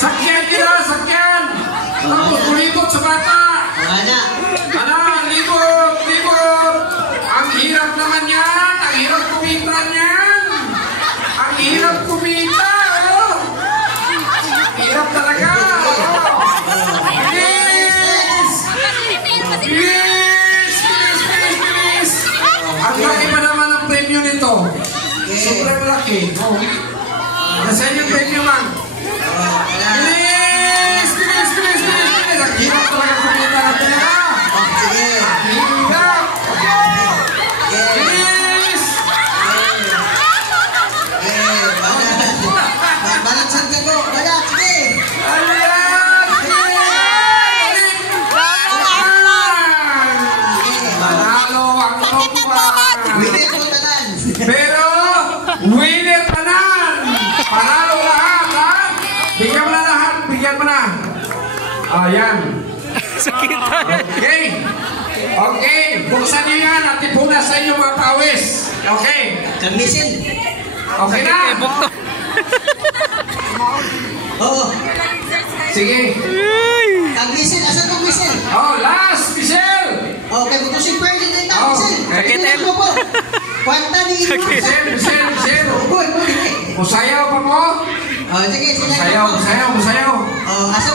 Sakyan nila, sakyan! Tapos kulibot sa bata! Libot! Libot! Ang hirap naman yan! Ang hirap kumita niyan! Ang hirap kumita! Oh. Hirap talaga! Bilis! Bilis! Bilis! Ang laki pa naman ang premyo nito. Sobrang laki. Nasaan yung premyo, man? Bilis! Bilis! Bilis! Bilis! Ang hirap talaga kumita natin, ha? Hirap! Bilis! Balansan ka po! Balat! Sige! Ayan! Manalo ang Tokpan! Winner po tanan! Pero, winner tanan! Panalo lahat, ha? Bigyan mo na lahat, bigyan mo na. Ayan. Okay. Okay, buksan niyo yan at ipunas sa inyo mga pawis. Okay. Kamisin! Okay na? Oo! Sige. Kamisin! Asan kong misin? Oh, last, Michelle! Okay, putusin pa rin din Oh, misin! sakit, Ito ko po! Kwanta ni Ino! Michelle. Uy! Musayaw pa mo? Sige, sila Musayaw. Asa